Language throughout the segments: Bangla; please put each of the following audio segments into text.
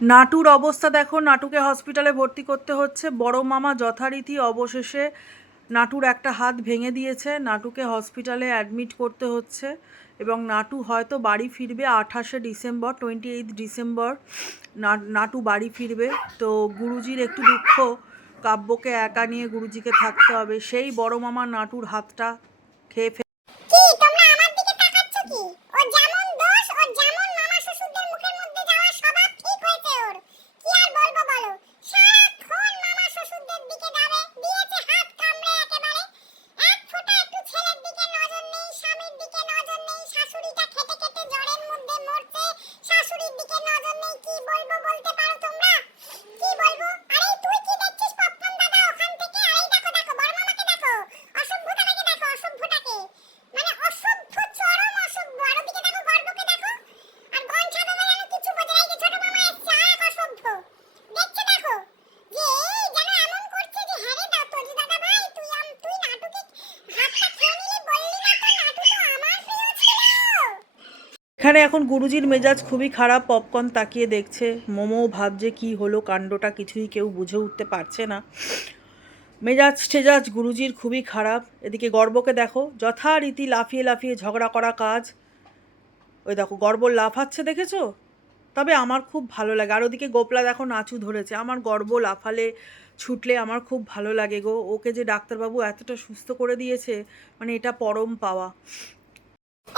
নাটুর অবস্থা দেখো, নাটুকে হসপিটালে ভর্তি করতে হচ্ছে। বড় মামা যথারীতি অবশেষে নাটুর একটা হাত ভেঙে দিয়েছে, নাটুকে হসপিটালে অ্যাডমিট করতে হচ্ছে এবং নাটু হয়তো বাড়ি ফিরবে 28শে ডিসেম্বর, 28 ডিসেম্বর নাটু বাড়ি ফিরবে। তো গুরুজির একটু দুঃখ, কাব্যকে একা নিয়ে গুরুজিকে থাকতে হবে। সেই বড় মামা নাটুর হাতটা খেয়ে কি তোমরা আমার দিকে তাকাচ্ছ কি? ও যেমন দোষ, ও যেমন মামা শ্বশুরদের মুখের মধ্যে যাওয়ার স্বভাব ঠিক হয়েছে ওর। কি আর বলবো বলো, সারাক্ষণ মামা শ্বশুরদের দিকে যাবে, দিয়েছে হাত কামড়ে একেবারে। এক ফোঁটা একটু ছেলের দিকে নজর নেই, স্বামীর দিকে নজর নেই, শাশুড়িটা খেটে খেটে জ্বরের মধ্যে মরছে, শাশুড়ির দিকে নজর নেই। কি বলবো বলতে পারো তোমরা? কি বলবো? আরে তুই কি দেখছিস পপকর্ন দাদা ওখান থেকে? আরে দেখো দেখো বড় মামাকে দেখো, অসভ্যটাকে দেখো, অসভ্যটাকে, মানে অসভ্য, চরম অসভ্য। আর ওদিকে দেখো গর্বকে দেখো, আর গনছা দাদা যেন কিছু বোঝে না, এই যে ছোট মামা এসছে আর এক অসভ্য। দেখছো দেখো, যে এই যেন এমন করছে যে হ্যাঁ রে দাও তোজু দাদা ভাই, তুই নাটুকে হাতটা খেয়ে নিলি, বললি না তো নাটু তো আমার প্রিয় ছিল। এখানে এখন গুরুজির মেজাজ খুবই খারাপ, পপকর্ন তাকিয়ে দেখছে, মোমো ভাবছে কি হলো কাণ্ডটা, কিছুই কেউ বুঝে উঠতে পারছে না। মেজাজ টেজাজ গুরুজির খুবই খারাপ। এদিকে গর্বকে দেখো, যথারীতি লাফিয়ে লাফিয়ে ঝগড়া করা কাজ। ওই দেখো গর্ব লাফাচ্ছে, দেখেছো? তবে আমার খুব ভালো লাগে। আর ওদিকে গোপলা দেখো নাচু ধরেছে। আমার গর্ব লাফালে ছুটলে আমার খুব ভালো লাগে গো। ওকে যে ডাক্তারবাবু এতটা সুস্থ করে দিয়েছে, মানে এটা পরম পাওয়া।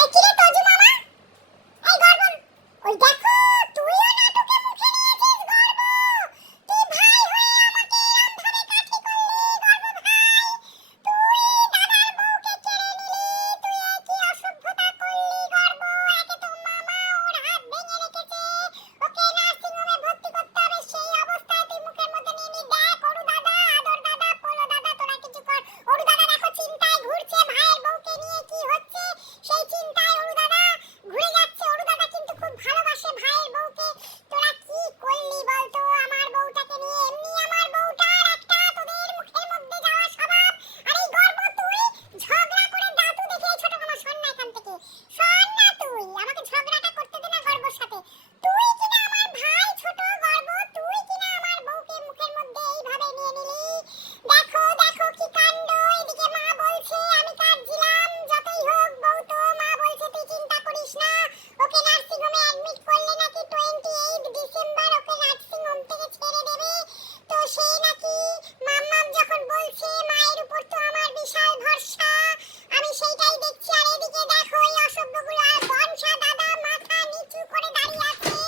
এই কি রে তোজু মামা, এই গর্ব, ওই দেখো তুইও নাটুকে মুখে নিয়েছিস গর্ব। তুই ভাই হয়ে আমাকে এরম ভাবে কাঠি করলি গর্ব ভাই, তুই দাদার বউকে কেড়ে নিলি, তুই এ কি অসভ্যতা করলি গর্ব। একে তো মামা ওর হাত ভেঙে রেখেছে, ওকে নার্সিং হোমে ভর্তি করতে হবে, সেই অবস্থায় তুই মুখের মধ্যে নিয়ে নি। দেখ অরু দাদা, আদর দাদা, পোলো দাদা, তোরা কিছু কর। অরু দাদা দেখো চিন্তায় ঘুরছে, ভাইয়ের বউকে নিয়ে কি হচ্ছে সেই চিন্তায় অরু দাদা ঘুরে যাচ্ছে। অরু দাদা কিন্তু খুব ভালোবাসে ভাইয়ের বউকে। তোরা কি করলি বলতো আমার বউটাকে নিয়ে? এমনি আমার বউটার একটা তোদের মুখের মধ্যে যাওয়া স্বভাব। আর এই গর্ব তুই ঝগড়া করে দাঁতু দেখে, ছোট মামা শোন না এখান থেকে, শোন না, তুই আমাকে ঝগড়াটা করতে দে না গর্বর সাথে। তুই কিনা আমার ভাই ছোট গর্ব, তুই কিনা আমার বউকে মুখের মধ্যে এইভাবে নিয়ে নিলি। দেখো দেখো কি কাণ্ড। এদিকে মা বলছে আমি কাঁদছিলাম, যতই হোক বউ তো, মা বলছে তুই চিন্তা করিস না, ওকে নার্সিং হোমে অ্যাডমিট করলে নাকি 28 ডিসেম্বর ওকে নার্সিং হোম থেকে ছেড়ে দেবে। তো সেই নাকি মাম্মাম যখন বলছে, মায়ের উপর তো আমার বিশাল ভরসা, আমি সেইটাই দেখছি। আর এদিকে দেখো এই অসভ্যগুলো, আর বনসা দাদা মাথা নিচু করে দাঁড়িয়ে আছে,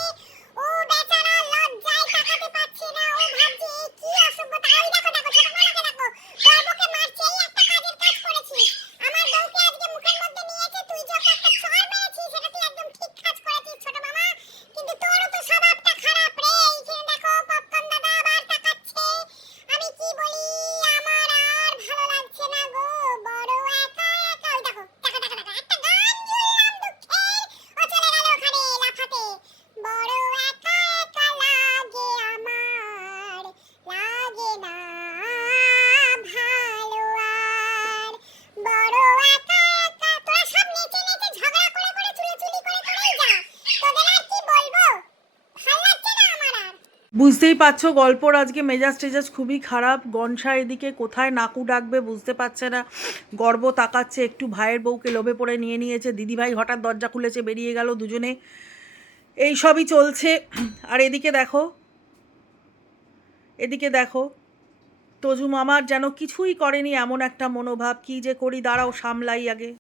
ও বেচারা লজ্জায় তাকাতে পারছে না, ও ভাবছে এ কি অসভ্যতা। ওই দেখো দেখো ছোট মামাকে দেখো, গর্বকে মারছে। এই একটা কাজের কাজ করেছিস, আমার বউকে আজকে মুখের মধ্যে নিয়েছে, তুই যে ওকে একটা চড় মেরেছিস, সেটা তুই একদম ঠিক কাজ করেছিস ছোট মামা। কিন্তু তোরও তো স্বভাবটা খারাপ রে। এইখানে দেখো পপকর্ন দাদা আবার তাকাচ্ছে। আমি কি বলি, আমার আর ভালো লাগছে না গো, বড় একা একা। ওই দেখো টাকা টাকা টাকা একটা গান জুড়লাম দুঃখের, ও চলে গেল ওখানে লাফাতে। বড় একা একা লাগে আমার, লাগে না ভালো আর। বড় একা একা, তোরা সব নেচে নেচে ঝগড়া করে করে চুলোচুলি করে করেই যা, তোদের আর কি বলবো, ভাল লাগছে না আমার আর। বুঝতেই পারছো গল্পর আজকে মেজাজ টেজাজ খুবই খারাপ। গনসা এদিকে কোথায় নাকু ডাকবে বুঝতে পারছে না। গর্ব তাকাচ্ছে, একটু ভাইয়ের বউকে লোভে পড়ে নিয়ে নিয়েছে। দিদিভাই হঠাৎ দরজা খুলেছে, বেরিয়ে গেল দুজনে। এই সবই চলছে। আর এদিকে দেখো, এদিকে দেখো তজু মামার যেন কিছুই করেনি এমন একটা মনোভাব। কি যে করি, দাঁড়াও সামলাই আগে।